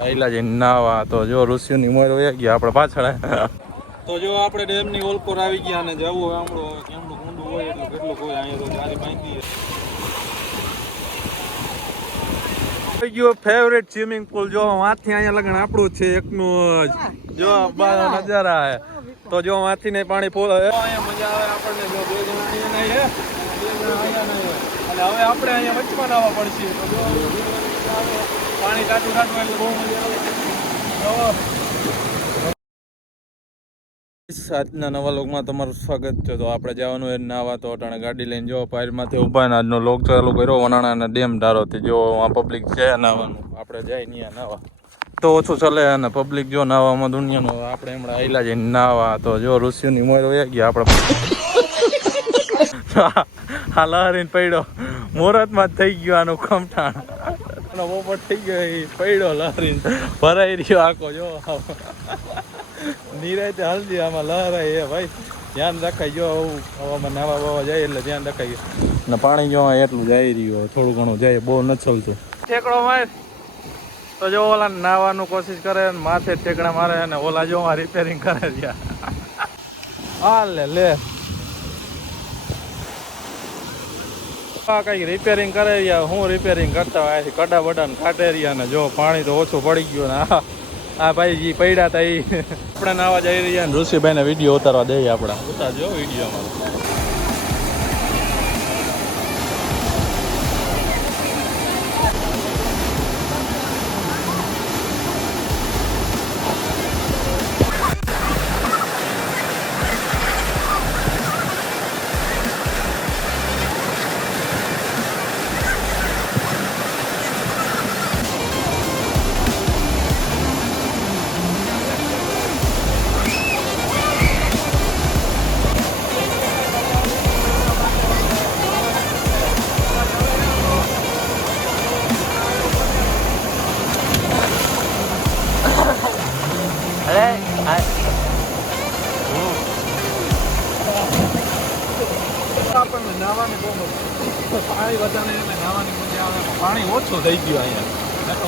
આઈલા જઈને નાવા. તો જો ઋષિની મોર વહી ગયા આપણે પાછળ. તો જો આપણે ડેમની ઓલકોર આવી ગયા અને જવું હોય આપણું કેમનું ઊંડું હોય એટલું કેટલું હોય અહીંયા તો ગયો ફેવરેટ સ્વિમિંગ પુલ જો વાંથી અહીંયા લગન આપણું છે એકનું જ. જો નજારા તો જો વાંથી ને પાણી ફૂલ મજા આવે આપણને જો બે જણા અહીંયા નહીં હે બે જણા અહીંયા નહીં હોય હવે આપણે અહીંયા વચમાં આવવા પડશે. પાણી કાઢું કાઢું એટલે બહુ મજા આજના નવા લોકમાં તમારું સ્વાગત છે. તો આપણે જવાનું એ નાવા તો અટાણે ગાડી લઈને જો પાયરમાંથી ઊભા ને આજનો લોક ચાલુ કર્યો વનાણાના ડેમ ધારોથી જો, આ પબ્લિક છે નાવાનું. આપણે જાય નહીં નાવા. તો ઓછું ચાલે અને પબ્લિક જો નાવામાં દુનિયાનો, આપણે હમણાં આયલા જઈને નાવા. તો જો, ઋષિઓની ઉંમર વહી ગયા આપણે હા, લહરીને પડ્યો. મુહૂર્તમાં થઈ ગયું આનું ખમઠાણ આનો પોપટ થઈ ગયો, એ પડ્યો લહરી ભરાઈ રહ્યો આખો, જો. નિરાયતે હલદી આમાં લહરાય એ ભાઈ. ધ્યાન રખાય, જો હવામાં નાવા બાવા જાય એટલે ધ્યાન રખાય. ને પાણી જો એટલું જાય રહ્યું થોડું ઘણું જાય, બહુ ન ચલતું. ઠેકડો માર. તો જો ઓલા નાવાનું કોશિશ કરે માથે ઠેકડા મારે અને ઓલા જો રિપેરિંગ કરે હા લે. આ કઈ રિપેરિંગ કરે રહ્યા, હું રિપેરિંગ કરતા હોય અહીંથી કડા બડા ને કાઢે રહ્યા ને જો પાણી તો ઓછું પડી ગયું ને આ ભાઈ જે પડ્યા હતા એ આપણે નાવા જઈ રહ્યા ને ઋષિભાઈને વીડિયો ઉતારવા દઈએ આપણે. ઉતારજો વીડિયો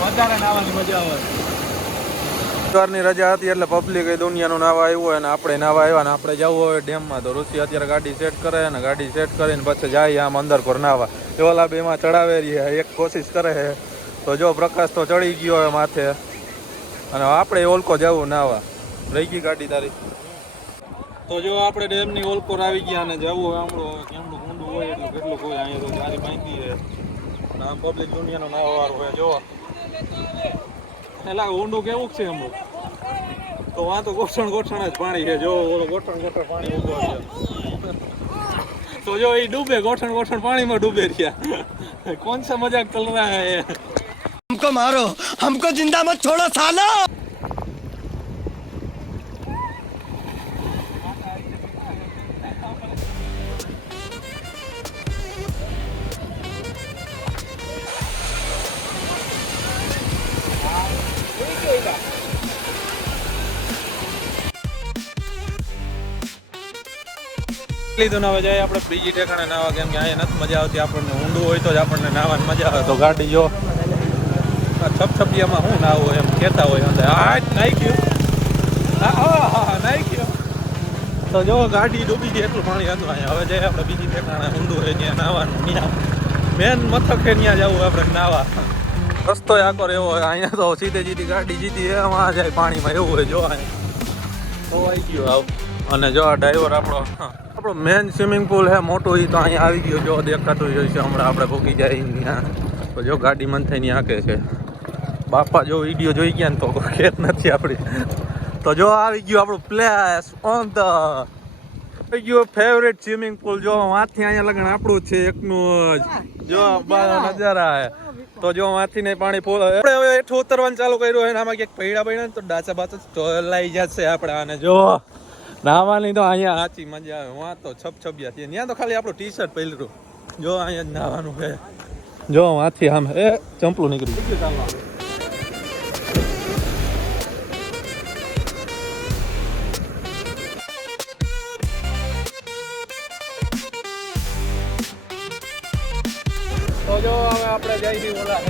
વધારે મજા આવે. શનિવારની રજા હતી એટલે પબ્લિક દુનિયાનું નાવા આવ્યું હોય અને આપણે નાવા આવ્યા ને આપણે જવું હોય ડેમમાં. તો ઋષિ અત્યારે ગાડી સેટ કરે અને ગાડી સેટ કરીને પછી જાય આમ અંદર પર નાવા. ઓલા બેમાં ચડાવે રહીએ એક કોશિશ કરે છે. તો જો પ્રકાશ તો ચડી ગયો હોય માથે. અને આપણે ઓલકો જવું નાવા. રહી ગઈ ગાડી તારી. તો જો આપણે ડેમની ઓલકોર આવી ગયા અને જવું હોય હવે કેમનું ઊંડું હોય એટલું કેટલું હોય, અહીંયા તો સારી માહિતી છે. આમ પબ્લિક દુનિયાનો નાવા હોય, જો. એટલે ઊંડું કેવું છે અમુક? તો આ તો ગોઠણ ગોઠણ જ પાણી છે. જો ઓલો ગોઠણ ગોઠણ પાણી ઊભો તો જો એ ડૂબે, ગોઠણ ગોઠણ પાણીમાં ડૂબે રહ્યા કોણ સા મજાક ચલ રહા હે હમકો મારો હમકો જિંદા મત છોડો સાલો લીધું નાવા જાય આપણે બીજી ઠેકાણે નાવા, કેમ કે અહીંયા નથી મજા આવતી. આપણને ઊંડું હોય તો જ આપણને નાવાની મજા આવે. તો ગાડી જો છપછપિયામાં શું નાવું એમ કહેતા હોય અંદર. આ જ નાખ્યું. હા હા હા નાખ્યું. તો જો ગાડી ડૂબી ગઈ એટલું પાણી હતું અહીંયા. હવે જાય આપણે બીજી ઠેકાણે ઊંડું હોય ત્યાં નાવાનું. ત્યાં મેન મથકે ત્યાં જવું આપણે નાવા. રસ્તો આખો એવો હોય. અહીંયા તો સીધે સીધી ગાડી સીધી એમાં જાય પાણીમાં. એવું હોય જો અહીંયા. ખોવાઈ ગયું આવું. અને જો આ ડ્રાઈવર આપણો આપણો મેન સ્વિમિંગ પુલ છે મોટો એ તો અહીંયા આવી ગયો, જો દેખાતું જ છે હમણાં આપણે ભોગી જાય ત્યાં. તો જો ગાડી મન થઈને આંકે છે. બાપા જો વીડિયો જોઈ ગયા ને તો ખેત નથી આપણી તો જો આવી ગયું આપણું પ્લેસ ઓન ધ આવી ગયું ફેવરેટ સ્વિમિંગ પુલ જો વાંથી અહીંયા લગન આપણું છે એકનું જ. જો નજારા હે. તો જો વાંથી ને પાણી ફૂલ આપણે હવે હેઠું ઉતરવાનું ચાલુ કર્યું હોય આમાં ક્યાંક પૈડા પૈડા તો ડાચા બાચા તો લઈ જશે આપણે આને. જો નાવાની તો અહીંયા સાચી મજા આવે. વાં તો છપ છપિયા છે ત્યાં તો ખાલી આપણું ટી શર્ટ પહેર્યું. જો અહીંયા જ નાવાનું છે. જો વાંથી આમ, એ ચંપલું નીકળી ગયું. તો જો હવે આપણે છે ઓલા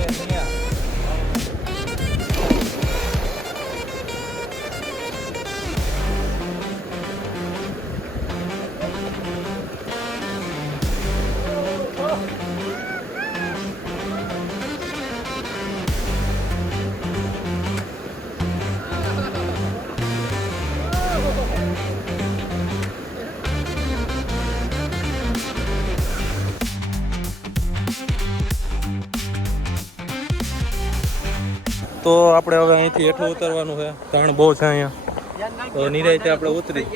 તો આપણે હવે અહીંથી એટલું ઉતરવાનું છે. તાણ બહુ છે અહીંયા. તો નિરાયતે આપણે ઉતરી.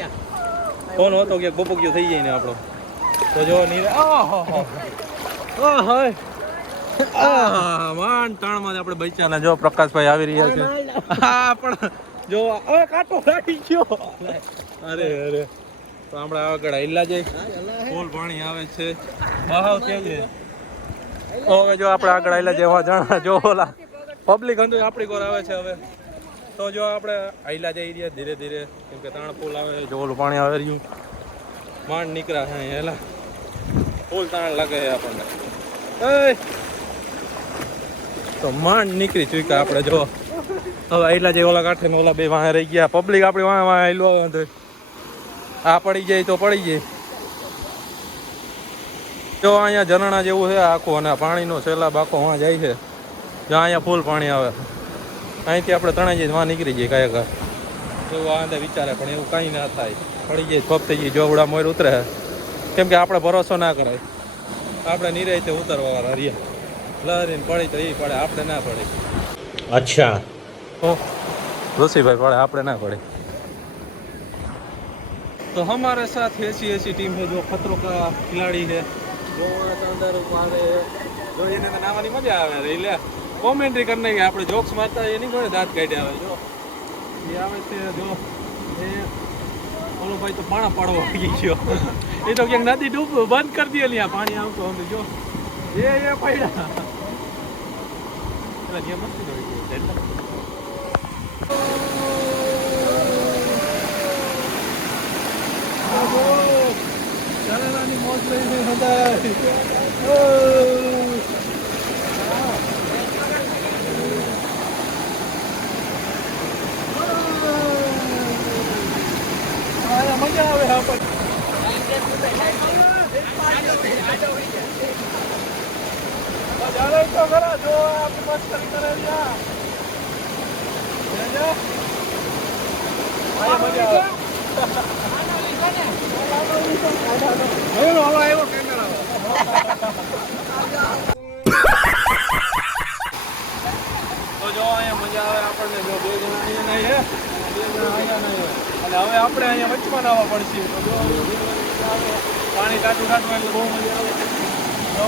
ફોન હતો કે બપોક્યો થઈ જાય ને આપણો? તો જો નિરાય માન તાણમાં માં આપણે બચ્ચાને જો પ્રકાશભાઈ આવી રહ્યા છે. પણ જો હવે કાંટો લાગી ગયો. અરે અરે. તો આપણે આગળ હિલ્લા જાય ફૂલ પાણી આવે છે. બહાવ કે છે હવે જો આપણે આગળ આવેલા જેવા જાણા, જો ઓલા પબ્લિક અંદર આપણી કોર આવે છે હવે. તો જો આપણે આઈલા જઈ રહ્યા ધીરે ધીરે. કેમ કે તાણ ફૂલ આવે જો ઓલું પાણી આવે રહ્યું. માંડ નીકળ્યા છે અહીંયા એલા ફૂલ તાણ લાગે છે આપણને! તો માંડ નીકળી ચૂક્યા આપણે, જો. હવે આયલા જઈ ઓલા કાંઠે ઓલા બે વાહે રહી ગયા. પબ્લિક આપણી વાહે વાહે આયલો આવે અંદર આ પડી જાય તો પડી જાય. જો અહીંયા ઝરણા જેવું છે આખું અને પાણીનો સેલાબ આખો વાં જાય છે. જ્યાં અહીંયા ફૂલ પાણી આવે. અહીંથી આપણે તણાઈ જઈએ વાં નીકળી જઈએ કાંઈક કાંઈ એવું આ વિચારે પણ એવું કાંઈ ના થાય. પડી જઈએ ખોપ થઈ જઈએ જોબડા મોર ઉતરે. કેમ કે આપણે ભરોસો ના કરાય. આપણે નિરાયતે ઉતરવાવાળા રહ્યા. લહેરીને પડી તો એ પડે આપણે ના પડે. અચ્છા. ઓ ઋષિભાઈ પડે આપણે ના પડે. તો અમારે સાથ એસી એસી ટીમ છે જો ખતરો કા ખિલાડી હે જો અંદર એને નાવાની મજા આવે રહી લે. કોમેન્ટ્રી કરી નાખી આપણે જોક્સ મારતા એ નહીં, ઘણે દાંત કાઢ્યા આવે જો. એ આવે છે, જો. એ, ઓલો ભાઈ તો પાણા પાડવા આવી ગયો. એ તો ક્યાંક નદી ડૂબ, બંધ કરી દે લ્યા પાણી આવતું અમે, જો. એ એ પડ્યા. એટલે જે મસ્તી કરી ચાલેલાની મોજ લઈને બધા. મજા આવે આપણને ચાલે તો ખરા જો આપણે મસ્કરી કરે રહ્યા મજા આવે તો જો અહીંયા મજા આવે આપણને જો બે જણા અહીંયા નહીં હે બે જણા અહીંયા એટલે હવે આપણે અહીંયા વચમાં આવવા પડશે. તો પાણી કાઢું કાઢું, એટલે બહુ મજા આવે. જો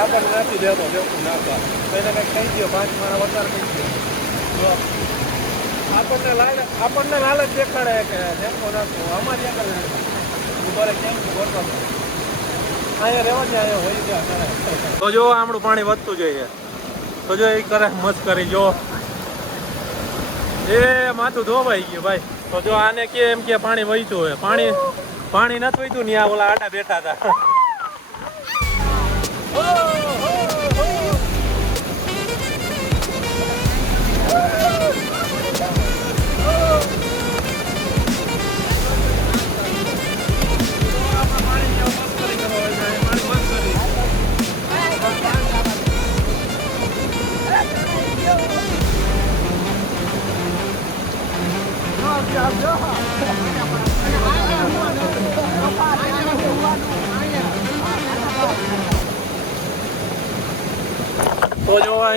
આપણને નથી દેતો જોખમ નાખવા એને કંઈક કહી દો પાંચ મારા વધારે દો આપણને લાલચ આપણને લાલચ દેખાડે કે ટેમ્પો નાખવો અમારી આગળ ઊભા કેમ? બોલતો અહીંયા રહેવા દે અહીંયા હોય ગયા કરે તો જો આમળું પાણી વધતું જોઈએ. તો જો એ કરે, મસ્ત કરી, જો. એ માથું ધોવાઈ ગયું, ભાઈ. તો જો આને કે એમ કે પાણી વહીતું હોય. પાણી પાણી નથી વહીતું ને આ ઓલા આડા બેઠા હતા.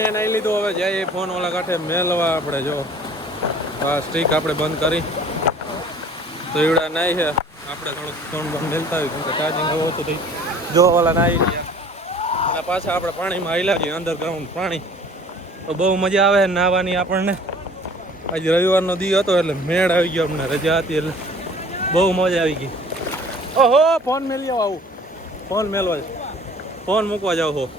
જો અહીંયા નહીં લીધું. હવે જઈએ ફોન ઓલા કાંઠે મેલવા આપણે, જો. આ સ્ટીક આપણે બંધ કરી. તો એવડા નાઈ છે. આપણે થોડુંક ફોન બંધ મેલતા હોય, કેમ કે ચાર્જિંગ હવે થઈ જો ઓલા નાઈ ગયા અને પાછા આપણે પાણીમાં હાલ્યા છીએ અંડરગ્રાઉન્ડ પાણી. તો બહુ મજા આવે નાહવાની આપણને. આજે રવિવારનો દી હતો એટલે મેળ આવી ગયો અમને, રજા હતી એટલે. બહુ મજા આવી ગઈ. ઓહો ફોન મેલી આવો. ફોન મેલવા. ફોન મૂકવા જાવ હો.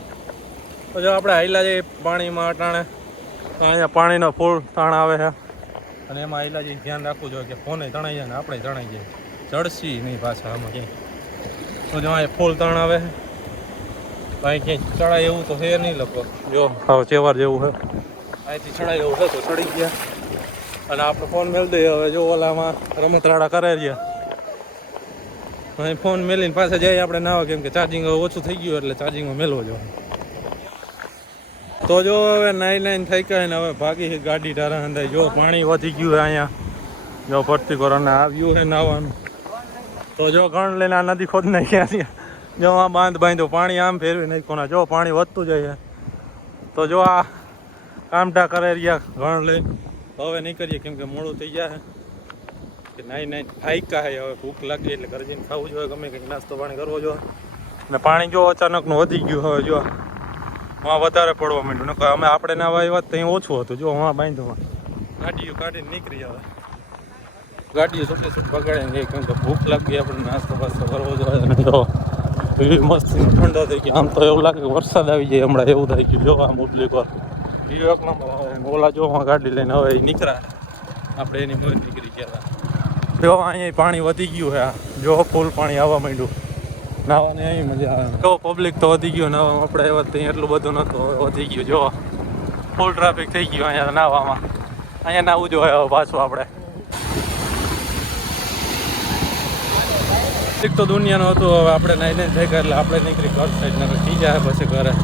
તો જો આપણે હાઈલા જઈએ પાણીમાં અટાણે. અહીંયા પાણીનો ફૂલ તાણ આવે છે. અને એમાં આયલાજી ધ્યાન રાખવું જોઈએ કે ફોને તણાઈ જાય ને આપણે તણાઈ જાય ચડશી નહીં પાછા આમાં ક્યાંય. તો જો અહીંયા ફૂલ તણ આવે છે. અહીં ક્યાંય ચડાય એવું તો છે નહીં લગભગ. જો હવે ચેવાર જેવું છે. અહીંથી ચડાય એવું છે તો ચડી ગયા. અને આપણે ફોન મેળ દઈએ હવે જો ઓલામાં રમતરાડા કરે રહ્યા અહીં ફોન મેલીને પાછા જઈએ આપણે નાવા. કેમ કે ચાર્જિંગ ઓછું થઈ ગયું એટલે ચાર્જિંગમાં મેળવો જોઈએ. તો જો હવે નાઈ નાઈન થઈ ગયા ને હવે ભાગી છે ગાડી તારા અંદર જો પાણી વધી ગયું અહીંયા. જો ફરતી કરો ને આવ્યું છે નાવાનું. તો જો ગણ લઈને આ નદી ખોદ નાખ્યા છે. જો આ બાંધ બાંધ્યો, પાણી આમ ફેરવી નાખ્યું ને જો પાણી વધતું જાય તો જો આ કામટા કરે રહ્યા ગણ લઈને હવે નહીં કરીએ કેમ કે મોડું થઈ જાય કે નાઈ નાઈ થાઈકા હે હવે ભૂખ લાગી એટલે ઘરે ખાવું જોઈએ. ગમે કંઈક નાસ્તો પાણી કરવો જોઈએ. અને પાણી જો અચાનકનું વધી ગયું હવે જો. માં વધારે પડવા માંડ્યું. નકર અમે આપણે ના આવ્યા હોત તો અહીં ઓછું હતું. જો માં બાંધ્યું. ગાડીઓ કાઢીને નીકળી આવે. ગાડીઓ છૂટે છૂટ બગાડે નહીં કેમ કે ભૂખ લાગી આપણે નાસ્તો પાસ્તો કરવો જોઈએ અને જો એવી મસ્તી ઠંડો થઈ ગયો. આમ તો એવું લાગે કે વરસાદ આવી જાય હમણાં એવું થઈ ગયું. જો આમ ઉડલી કોર એક નંબર ઓલા જો ગાડી લઈને હવે નીકળ્યા. આપણે એની બહાર નીકળી ગયા જો અહીંયા પાણી વધી ગયું હે જો ફૂલ પાણી આવવા માંડ્યું. નાવાની અહીં મજા આવે. તો પબ્લિક તો વધી ગયું નાવા આપણે એવા ત્યાં એટલું બધું નહોતું વધી ગયું જો ફૂલ ટ્રાફિક થઈ ગયું અહીંયા નાવામાં. અહીંયા નાવું જોઈએ પાછું આપણે. એક તો દુનિયાનું હતું, હવે આપણે નાઈ નહીં થઈ ગયા એટલે આપણે નીકળી ઘર સાઈડ ને થઈ જાય પછી ઘરે.